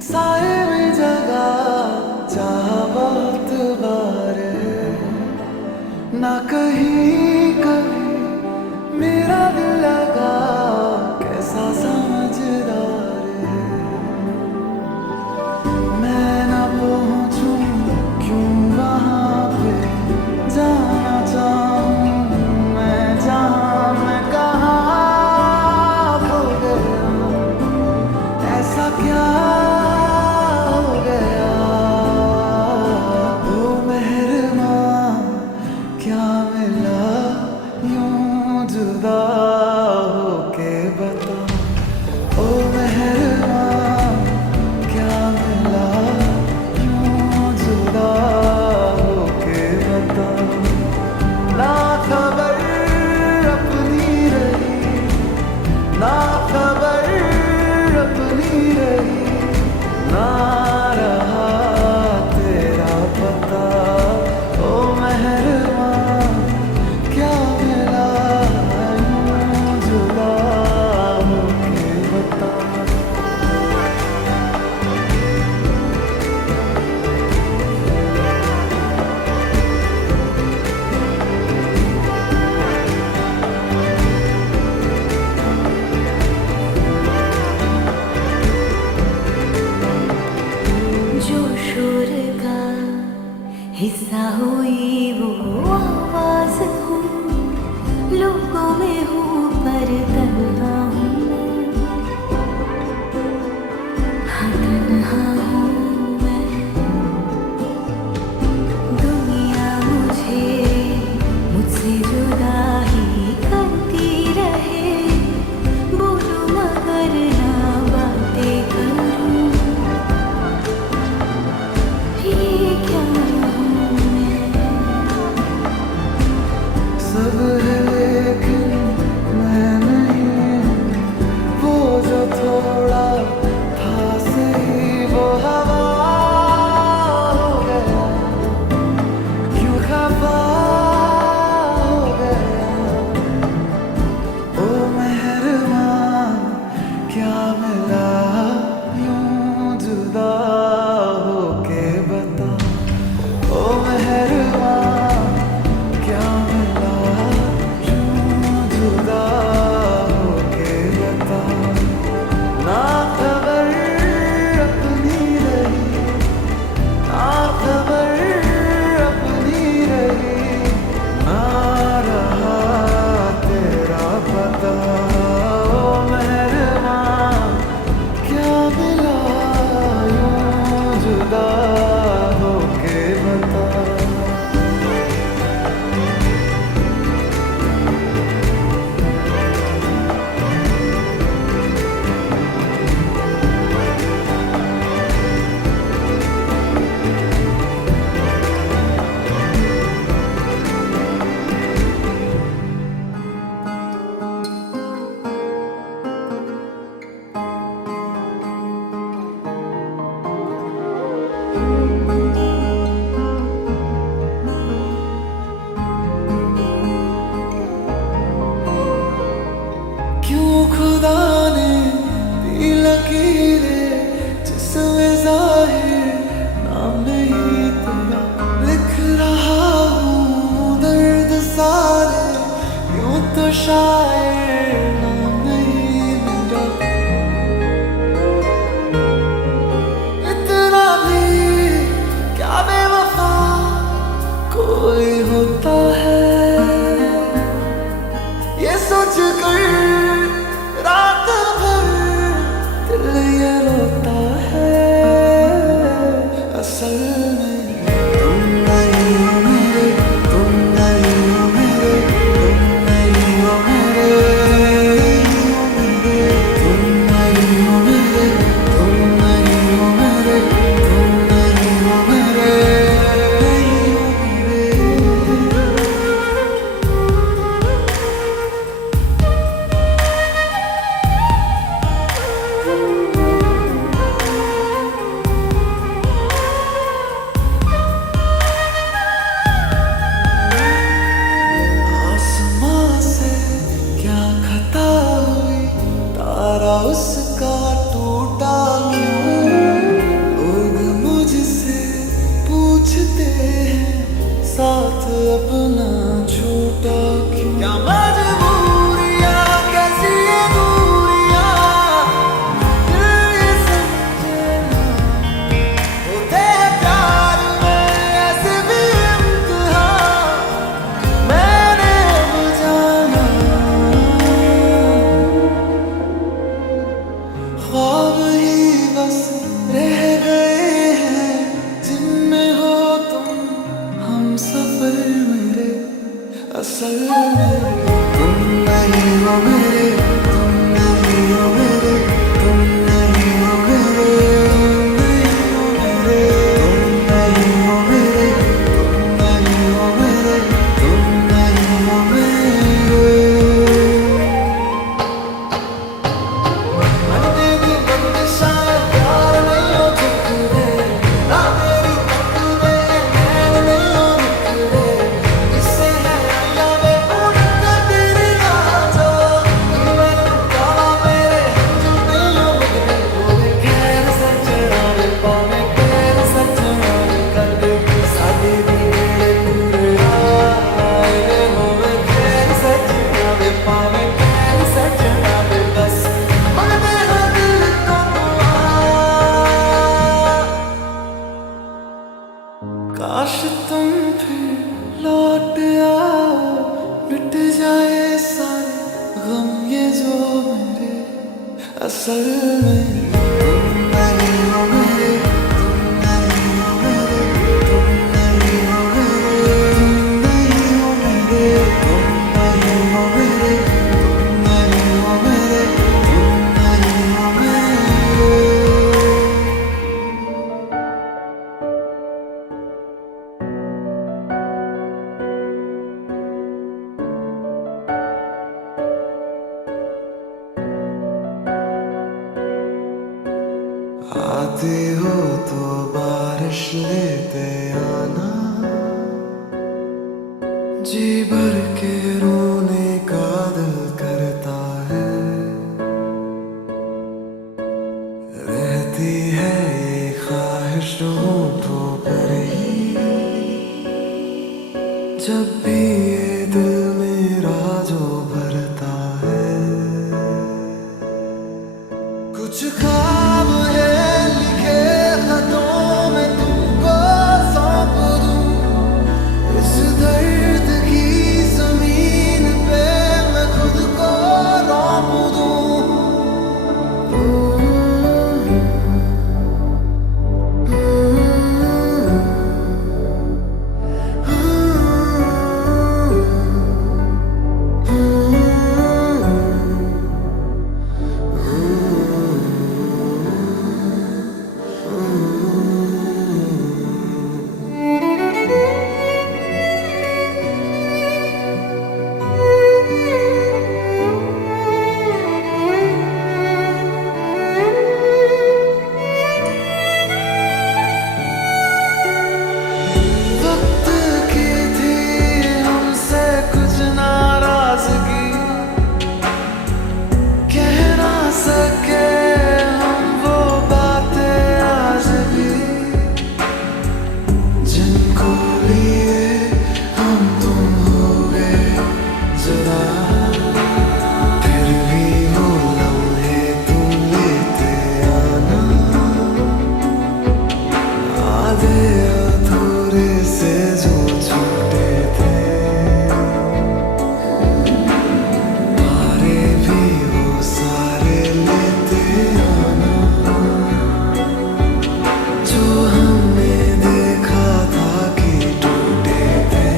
साए में जगह चाह बहुत बार है, ना कहीं कभी मेरा दिल लगा, कैसा समझदार है। मैं ना पहुंचूं क्यों वहां पे, जाना चाहूं मैं जहां, मैं कहाँ खो गया, ऐसा क्या क्या मिला यूं जुदा होके बता, ओ मेहरबान क्या मिला यूं जुदा होके बता। ना खबर अपनी रही, ना खबर अपनी रही, ना रहा तेरा पता, ओ मेहरबान क्या मिला यूं जुदा होके बता। जो शोर का हिस्सा हुई वो आवाज हूँ, लोगों में हूँ पर तन्हा हूँ, हाँ तन्हा हूँ मैं। दुनिया मुझसे जुदा ही करती रहे, बोलूं मगर ना बातें करूं, ये क्या हूँ मैं। सब है लेकिन मैं नहीं, वो जो थोड़ा था सही वो असल में तुम नहीं हो मेरे, तुम नहीं हो मेरे, तुम नहीं हो मेरे, तुम नहीं हो मेरे, तुम नहीं हो मेरे, तुम नहीं हो मेरे, आते हो तो बारिश लेते आना, जी भर के रोने का दिल करता है, रहती है ये ख्वाहिश होठों पर ही, जब भी ये दिल मेरा जो भरता है, कुछ ख्वाब है लिखे खतों में तुमको सौंप दूं, इस दर्द की जमीन पे मैं खुद को रौंप दूं। वक्त की थी हमसे कुछ नाराजगी, कह ना सके हम वो बातें आज भी, जिनको लिए हम तुम हो गए जुदा, फिर भी वो लम्हे तुम लेते आना, आधे अधूरे से जो छूटे थे, हारे भी वो सारे लेते आना, जो हमने देखा था कि टूटे थे,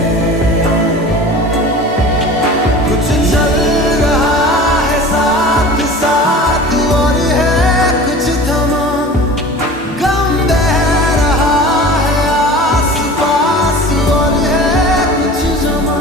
कुछ चल रहा है साथ साथ और है कुछ थमा, गम बह रहा है आस पास और है कुछ जमा।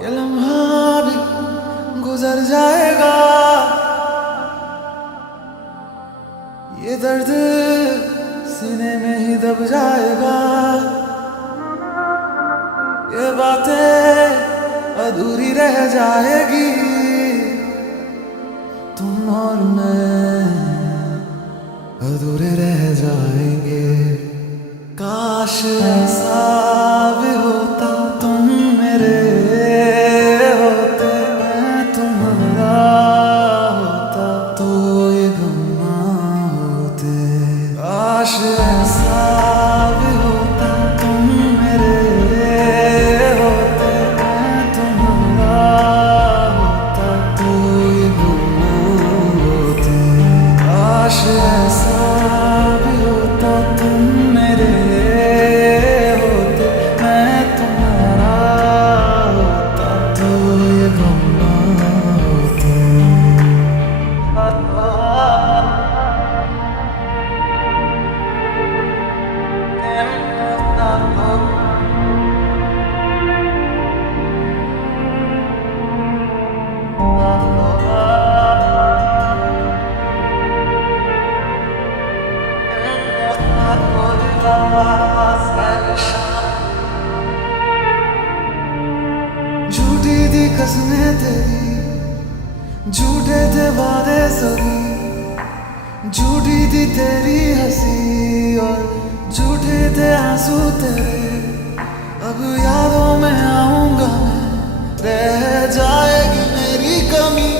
ये लम्हा भी गुजर जाएगा, ये दर्द सीने में ही दब जाएगा, ये बातें अधूरी रह जाएगी, तुम और मैं अधूरे रह जाएंगे। काश ऐसा भी होता तुम मेरे होते, मैं तुम्हारा होता तो ये गम ना होते। काश ऐसा भी होता तुम मेरे होते, मैं तुम्हारा होता तो ये गम ना होते। काश ऐसा भी होता तुम मेरे होते, थी कसमें तेरी, झूठे थे वादे सभी, झूठी थी तेरी हंसी और झूठे थे आंसू तेरे। अब यादों में आऊंगा मैं, रह जाएगी मेरी कमी,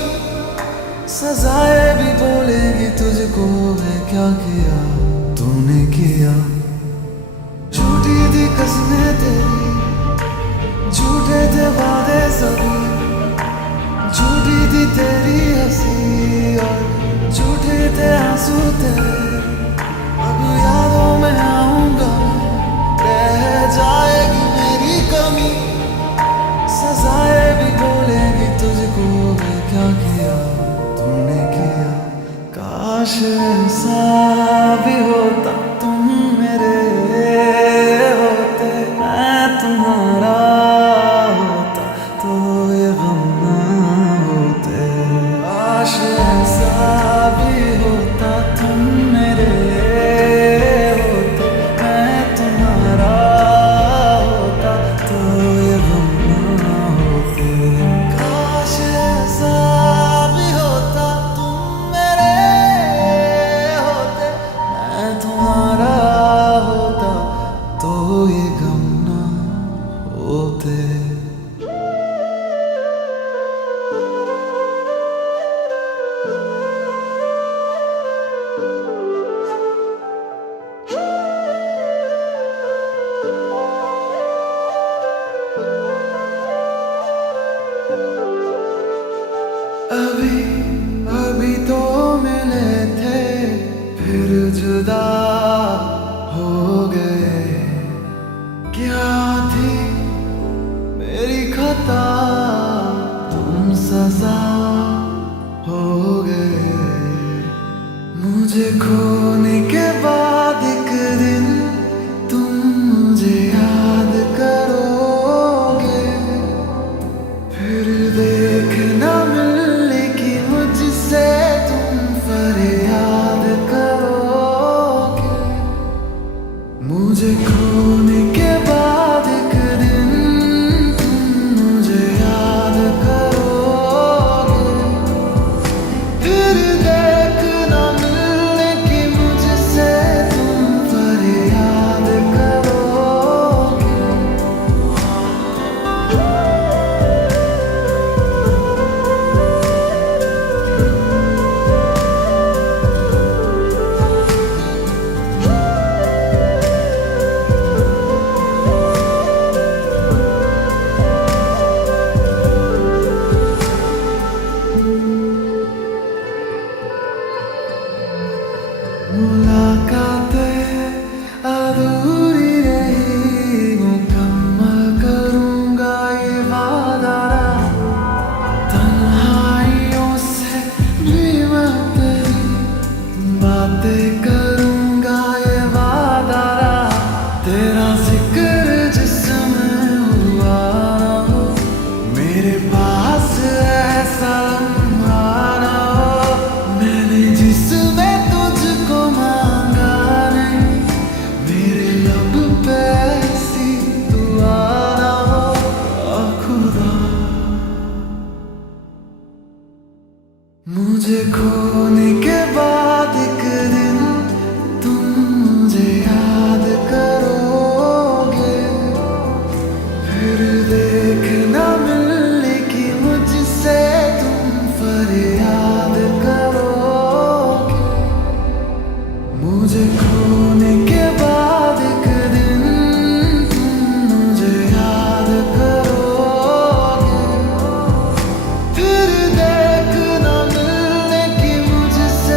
सजाएं भी बोलेगी तुझको, है क्या किया तूने किया। झूठी थी कसमें तेरी, झूठे थे वादे सभी, झूठी थी तेरी हंसी और झूठे थे आंसू तेरे। अब यादों में आऊंगा मैं, रह जाएगी मेरी कमी, सजाएं भी बोलेगी तुझको, है क्या किया तूने किया। काश ऐसा भी होता तुम मेरे होते, मैं तुम्हारा होता तो ये गम ना होते। काश ऐसा भी होता तुम मेरे होते, मैं तुम्हारा होता तो ये गम ना होते। काश ऐसा भी होता तुम मेरे होते, मैं तुम्हारा होता तो ये गम ना होते। अभी अभी तो मिले थे, फिर जुदा हो गए। क्या थी मेरी खता, तुम सजा हो गए। मुझे खोने के बाद एक दिन तुम मुझे याद करोगे, फिर देखना मिलने की मुझसे तुम फरियाद करोगे। मुझे खोने के बाद एक दिन तुम मुझे याद करोगे, फिर देखना मिलने की मुझसे तुम फरियाद करोगे। मुलाकातें अधूरी रही, मुकम्मल करूंगा ये वादा। तन्हाइयों से भी मैं तेरी बातें करूंगा ये वादा। तेरा जिक्र जिसमें हुआ हो, मेरे पास ऐसा लम्हा ना हो। मैंने जिसमें तुझको मांगा नहीं, मेरे लब पे ऐसी दुआ ना हो। आ खुदा, मुझे खोने के बाद एक दिन तुम मुझे याद करोगे, फिर देखना मिलने की मुझसे तुम फरियाद करोगे। मुझे खोने के बाद एक दिन तुम मुझे याद करोगे, फिर देखना मिलने की मुझसे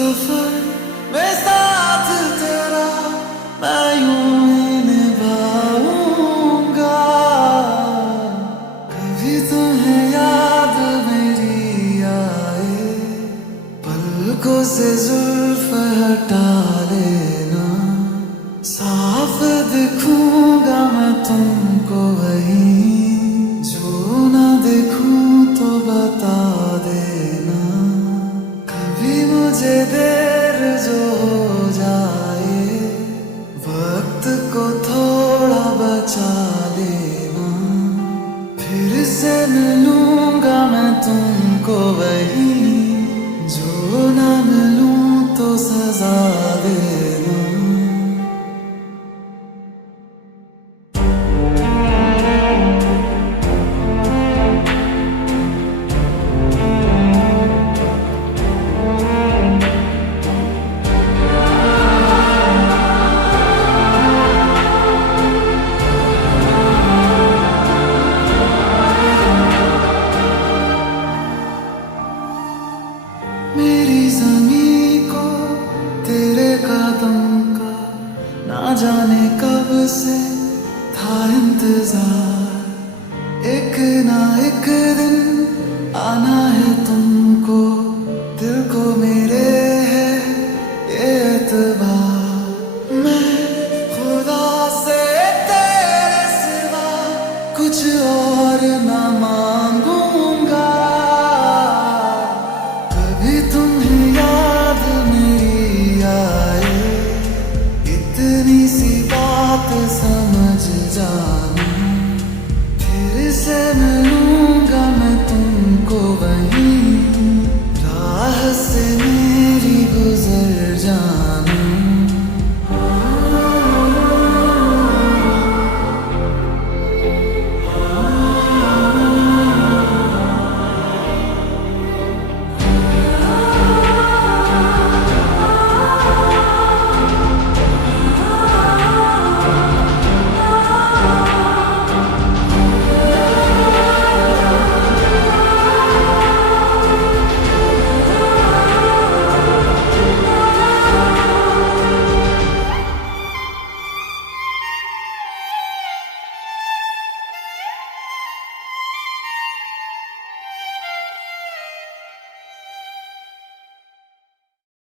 सफर में साथ तेरा मैं यूं ही निभाऊंगा। कभी तुम्हें याद मेरी आए, पलकों से जुल्फ हटा लेना। साफ दिखूंगा मैं तुमको वहीं, जो ना देखूं तो बता देना। कभी मुझे देर जो हो जाए, वक्त को थोड़ा बचा लेना। फिर से मिलूंगा मैं तुमको वहीं, जो ना मिलूं तो सजा देना। मेरी ज़मीं को तेरे कदम का ना जाने कब से था इंतजार। एक ना एक दिन आना है तुमको, दिल को मेरे है ये एतबार। मैं खुदा से तेरे सिवा कुछ और ना मांगूंगा। कभी तुम्हें याद मेरी आए, इतनी सी बात समझ जाना। फिर से